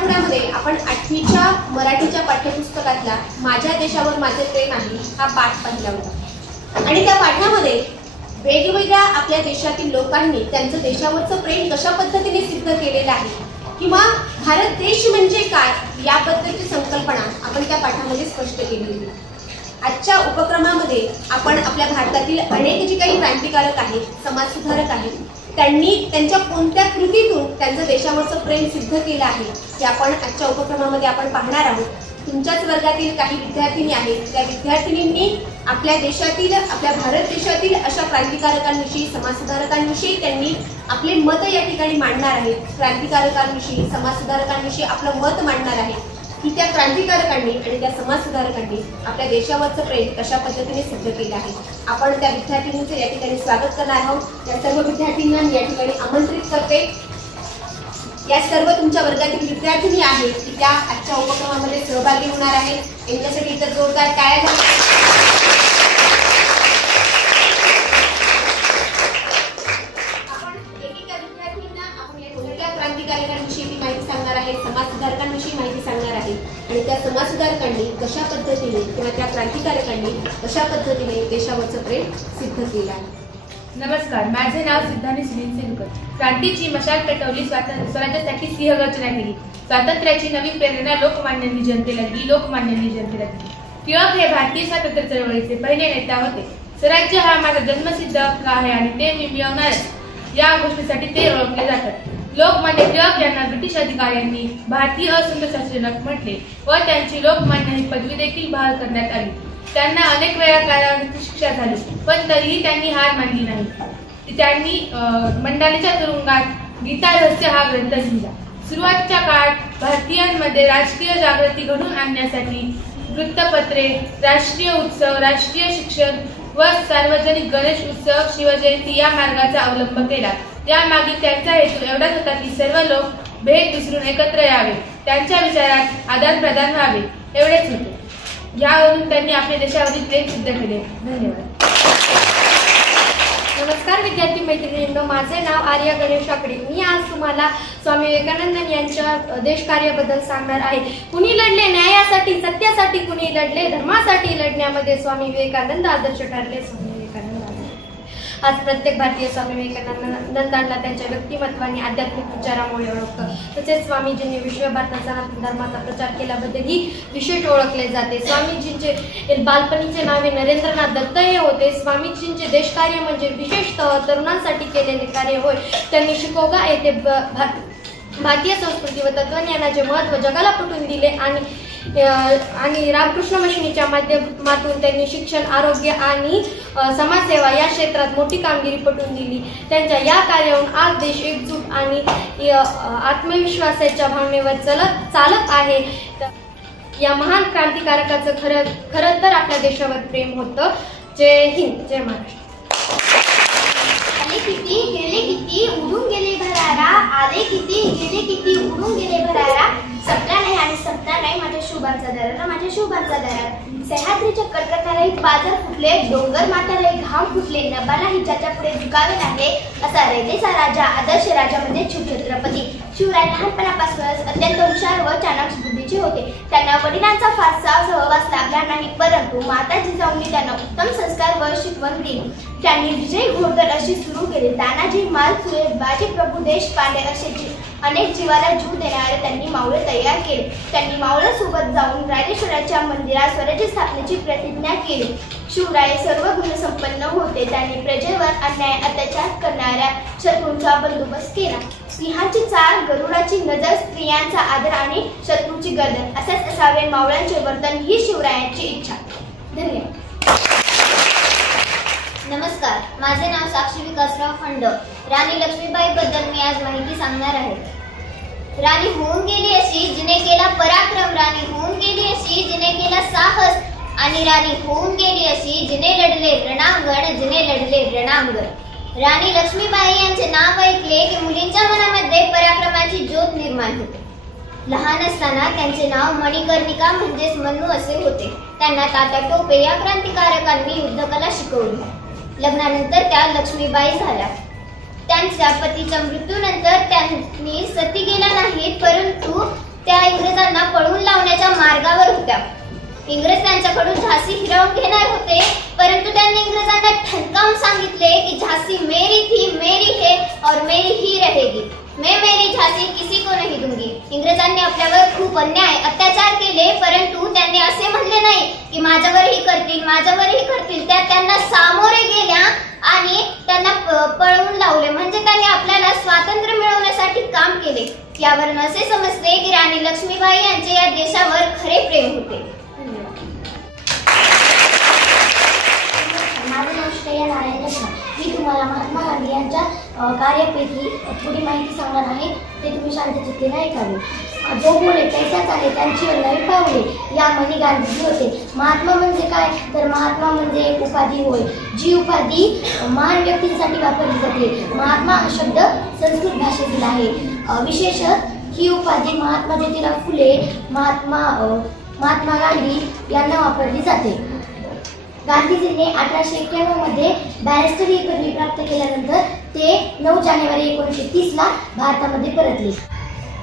आठवड्यामध्ये आपण 8वीच्या मराठीच्या पाठ्यपुस्तकातला माझ्या देशावर माझे प्रेम आहे हा पाठ पाहिला होता आणि त्या पाठामध्ये वेगवेगळ्या आपल्या देशातील लोकांनी त्यांचं देशावरचं प्रेम कशा पद्धतीने सिद्ध केलेलं आहे किंवा भारत देश म्हणजे काय याबद्दलची संकल्पना आपण त्या पाठामध्ये स्पष्ट केलेली आहे। आजच्या उपक्रमामध्ये आपण आपल्या भारतातील अनेक जे काही क्रांतिकारक आहेत, समाजसुधारक आहेत, त्यांनी त्यांच्या कोणत्या कृतीतून त्यांचं देशावरचं प्रेम सिद्ध केलं आहे हे आपण आजच्या उपक्रमामध्ये आपण पाहणार आहोत। तुमच्याच वर्गातील काही विद्यार्थिनी आहेत, त्या विद्यार्थिनींनी आपल्या देशातील, आपल्या भारत देशातील अशा क्रांतिकारकांविषयी, समाजसुधारकांविषयी त्यांनी आपले मत या ठिकाणी मांडणार आहेत। क्रांतिकारकांविषयी, समाजसुधारकांविषयी आपलं मत मांडणार आहे की त्या क्रांतिकारकांनी आणि त्या समाजसुधारकांनी आपल्या देशावरचं प्रेम कशा पद्धतीने सिद्ध केलं आहे। आपण त्या विद्यार्थिनींचं या ठिकाणी स्वागत करणार आहोत। त्या सर्व विद्यार्थ्यांना मी या ठिकाणी आमंत्रित करते। या सर्व तुमच्या वर्गातील विद्यार्थिनी आहेत की त्या आजच्या उपक्रमामध्ये सहभागी होणार आहेत। यांच्यासाठी इतर जोरदार टाळ्या द्या। क्रांतिकारकांविषयी माहिती सांगणार आहे, समाजसुधारकांविषयी माहिती सांगणार आहे आणि त्या समाजसुधारकांनी कशा पद्धतीने किंवा त्या क्रांतिकारकांनी कशा पद्धतीने देशावरचं प्रेम सिद्ध केलं आहे। नमस्कार, माझे नाव सिद्धानी सुनील सिंगकर। क्रांतीची मशाल पेटवली, स्वराज्यासाठी सिंहगर्जना केली, स्वातंत्र्याची नवी प्रेरणा लोकमान्यांनी जनतेला दिली, लोकमान्यांनी जनतेला दिली। टिळक हे भारतीय स्वातंत्र्य चळवळीचे पहिले नेता होते। स्वराज्य हा माझा जन्मसिद्ध हक्क आहे आणि ते मी मिळवणार या गोष्टीसाठी ते ओळखले जातात। लोकमान्य टिळक यांना ब्रिटिश अधिकाऱ्यांनी भारतीय असंघशासनक म्हटले व त्यांची लोकमान्य ही पदवी देखील बहाल करण्यात आली। त्यांना अनेक वेळा कारागृहाची शिक्षा झाली, पण तरीही त्यांनी हार मानली नाही। त्यांनी मंडालेच्या तुरुंगात गीता रहस्य हा ग्रंथ लिहिला। सुरुवातीच्या काळात भारतीयांमध्ये राजकीय जागृती घडवून आणण्यासाठी वृत्तपत्रे, राष्ट्रीय उत्सव, राष्ट्रीय शिक्षण व सार्वजनिक गणेश उत्सव, शिवजयंती या मार्गाचा अवलंब केला। यामागील त्यांचा हेतू एवढाच होता की सर्व लोक भेद विसरून एकत्र यावे, त्यांच्या विचारात आदान प्रदान व्हावे, एवढेच होते। यावरून त्यांनी आपल्या देशावरील प्रेम सिद्ध केले। धन्यवाद। नमस्कार विद्यार्थी मैत्रिणींनो, माझे नाव आर्या गणेश आकडे। मी आज तुम्हाला स्वामी विवेकानंद यांच्या देशकार्याबद्दल सांगणार आहे। कुणी लढले न्यायासाठी, सत्यासाठी, कुणी लढले धर्मासाठी, लढण्यामध्ये स्वामी विवेकानंद आदर्श ठरले। स्वामी विवेकानंद आज प्रत्येक भारतीय स्वामी विवेकानंदांना त्यांच्या व्यक्तिमत्वाने, आध्यात्मिक विचारामुळे ओळखतं। तसेच स्वामीजींनी विश्वभरात सनातन धर्माचा प्रचार केल्याबद्दल ही विशेष ओळखले जाते। स्वामीजींचे बालपणीचे नावे नरेंद्रनाथ दत्त हे होते। स्वामीजींचे देशकार्य म्हणजे विशेषतः तरुणांसाठी केलेले कार्य होय। त्यांनी शिकोगा येथे भारतीय संस्कृती व तत्वज्ञानाचे महत्त्व जगाला पटवून दिले आणि रामकृष्ण मिशनच्या माध्यमातून त्यांनी शिक्षण, आरोग्य आणि समाजसेवा या क्षेत्रात मोठी कामगिरी पटवून दिली। त्यांच्या या कार्यावरून आज देश एकजूट आणि आत्मविश्वासाच्या भावनेवर चालत आहे। या महान क्रांतिकारकाचं खरं तर आपल्या देशावर प्रेम होतं। जय हिंद, जय महाराष्ट्र। आले किती गेले किती उडून गेले भरारा, आले किती गेले किती उडून गेले भरारा, संपला नाही आणि संपणार नाही माझ्या शुभांचा दरारा, माझ्या शुभांचा दरारा। सह्याद्रीच्या कडकडालाही बाजार फुटले, डोंगर माथ्यालाही घाम फुटले, नभाला हिच्याच्या पुढे झुकावे लागले, असा रयतेचा राजा, आदर्श राजा म्हणजे शिवछत्रपती शिवराय लहानपणापासूनच अत्यंत हुशार व चाणाक्ष बुद्धीचे होते। त्यांना वडिलांचा फारसा सहवास लाभला नाही, परंतु माता जिजाऊंनी त्यांना उत्तम संस्कार व शिकवण दिली। त्यांनी विजय घोरदर अशी सुरू केली। तानाजी मालसुरे, बाजी प्रभू देशपांडे असे अनेक जीवाला जीव देणारे त्यांनी मावळे तयार केले। त्यांनी मावळ्यासोबत जाऊन राजेश्वराच्या मंदिरात स्वराज्य स्थापनेची प्रतिज्ञा केली। शिवराय सर्व गुणसंपन्न होते। त्यांनी प्रजेवर अन्याय अत्याचार करणाऱ्या शत्रूंचा बंदोबस्त केला। सिंहाची चाल, गरुडाची नजर, स्त्रियांचा आदर आणि शत्रूची गर्दन असेच असावे मावळ्यांचे वर्तन ही शिवरायांची इच्छा। धन्यवाद। नमस्कार, माझे नाव साक्षी विकासराव फंड। राणी लक्ष्मीबाई बद्दल मी आज माहिती सांगणार आहे। राणी होऊन गेली अशी जिने केला पराक्रम, राणी होऊन गेली अशी जिने केला साहस, आणि राणी होऊन गेली अशी जिने लढले रणांगण, जिने लढले रणांगण। राणी लक्ष्मीबाई यांचे नाव ऐकले की मुलींच्या मनामध्ये पराक्रमाची ज्योत निर्माण होते। लहान असताना त्यांचे नाव मणिकर्णिका म्हणजेच मन्नू असे होते। त्यांना तात्या टोपे या क्रांतिकारकांनी युद्धकला शिकवली। लग्नानंतर त्या लक्ष्मीबाई झाल्या। त्यांच्या पतीच्या मृत्यूनंतर त्यांनी सती गेल्या नाहीत, परंतु त्या इंग्रजांना पळवून लावण्याच्या मार्गावर होत्या. इंग्रज त्यांच्याकडून झाशी हिरावून घेणार होते, परंतु त्यांनी इंग्रजांना ठणकावून सांगितले की झाशी मेरी थी, मेरी है और मेरी ही रहेगी. मैं मेरी झाशी किसी को नहीं दूंगी. इंग्रजांनी आपल्यावर खूप अन्याय अत्याचार केले, परंतु त्यांनी असे म्हणले नाही की माझ्यावरही करतील, माझ्यावरही करतील. त्या त्यांना सामोरे गेल्या आणि त्यांना पळवून लावले. म्हणजे त्यांनी आपल्याला स्वातंत्र्य मिळवण्यासाठी काम केले. यावरून असे समजते की राणी लक्ष्मीबाई यांचे या देशावर खरे प्रेम होते. माझं नाव श्रेया नारायण लक्ष्मी. मी तुम्हाला महात्मा गांधी यांच्या कार्यापैकी थोडी माहिती सांगणार आहे, ते तुम्ही शांतचित्तेने ऐकावे. जो बोले तैसा चाले, त्यांची नवी पावले, या मनी गांधीजी होते. महात्मा म्हणजे काय, तर महात्मा म्हणजे एक उपाधी होय, जी उपाधी महान व्यक्तींसाठी वापरली जाते. महात्मा हा शब्द संस्कृत भाषेतील आहे. विशेषतः ही उपाधी महात्मा ज्योतिराव फुले, महात्मा गांधी यांना वापरली जाते. गांधीजींनी 1891 मध्ये बॅरिस्टर ही पदवी प्राप्त केल्यानंतर ते 9 जानेवारी 1930 भारतामध्ये परतले.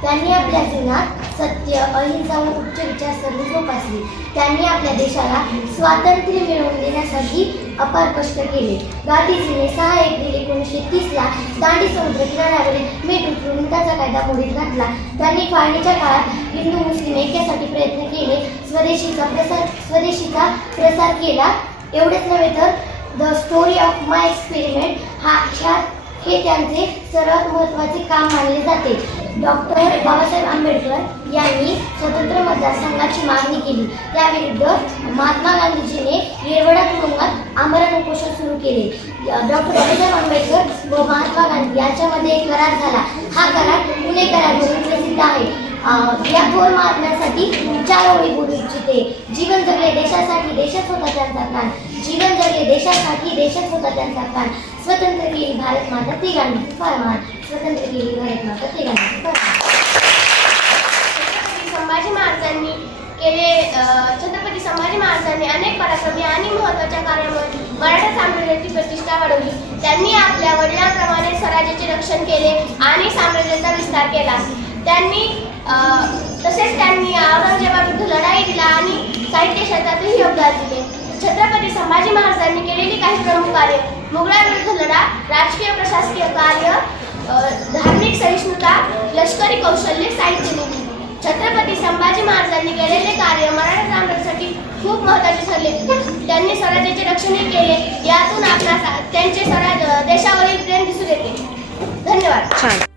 त्यांनी आपल्या जीवनात सत्य, अहिंसा व उच्च विचारसरणी जोपासली. त्यांनी आपल्या देशाला स्वातंत्र्य मिळवून देण्यासाठी अपार कष्ट केले. गांधीजींनी 6 एप्रिल 1930 दांडी समुद्र किनाऱ्यावरील मेट उतरून त्याचा कायदा मोडीत घातला. त्यांनी फाळणीच्या काळात हिंदू मुस्लिम ऐक्यासाठी प्रयत्न केले. स्वदेशीचा प्रसार केला. एवढेच नव्हे तर the story of my experiment हे त्यांचे सर्वात महत्त्वाचे काम मानले जाते. डॉक्टर बाबासाहेब आंबेडकर यांनी स्वतंत्र मतदारसंघाची मागणी केली. त्याविरुद्ध महात्मा गांधीजीने येरवडा तुरुंगात आमरण उपोषण सुरू केले. डॉक्टर बाबासाहेब आंबेडकर व महात्मा गांधी यांच्यामध्ये एक करार झाला. हा करार पुणे करार म्हणून प्रसिद्ध आहे. या थोर महात्म्यांसाठी 4 ओळी बोलू इच्छिते. जीवन जगले देशासाठी, देशच होता त्यांचा प्राण. जीवन जगले देशासाठी, देशच होता त्यांचा प्राण. स्वतंत्र केली भारत माता ती गांधी फार महान. स्वतंत्र केली भारत माता ती गांधी फार महान. छत्रपती संभाजी महाराजांनी अनेक पराक्रमी आणि महत्त्वाच्या कार्यामुळे मराठा साम्राज्याची प्रतिष्ठा वाढवली. त्यांनी आपल्या वडिलांप्रमाणे स्वराज्याचे रक्षण केले आणि साम्राज्याचा विस्तार केला. तसेच त्यांनी औरंगजेबाविरुद्ध लढाई दिला आणि साहित्य क्षेत्रातही योगदान दिले. छत्रपती संभाजी महाराजांनी केलेली काही प्रमुख कार्य: मुघलांविरुद्ध लढा, राजकीय प्रशासकीय कार्य, धार्मिक सहिष्णुता, लष्करी कौशल्य, साहित्य निर्मिती. छत्रपती संभाजी महाराजांनी केलेले कार्य मराठा साम्राज्यासाठी खूप महत्त्वाचे ठरले. त्यांनी स्वराज्याचे रक्षणही केले. यातून आपणास त्यांचे देशावरील प्रेम दिसून येते. धन्यवाद.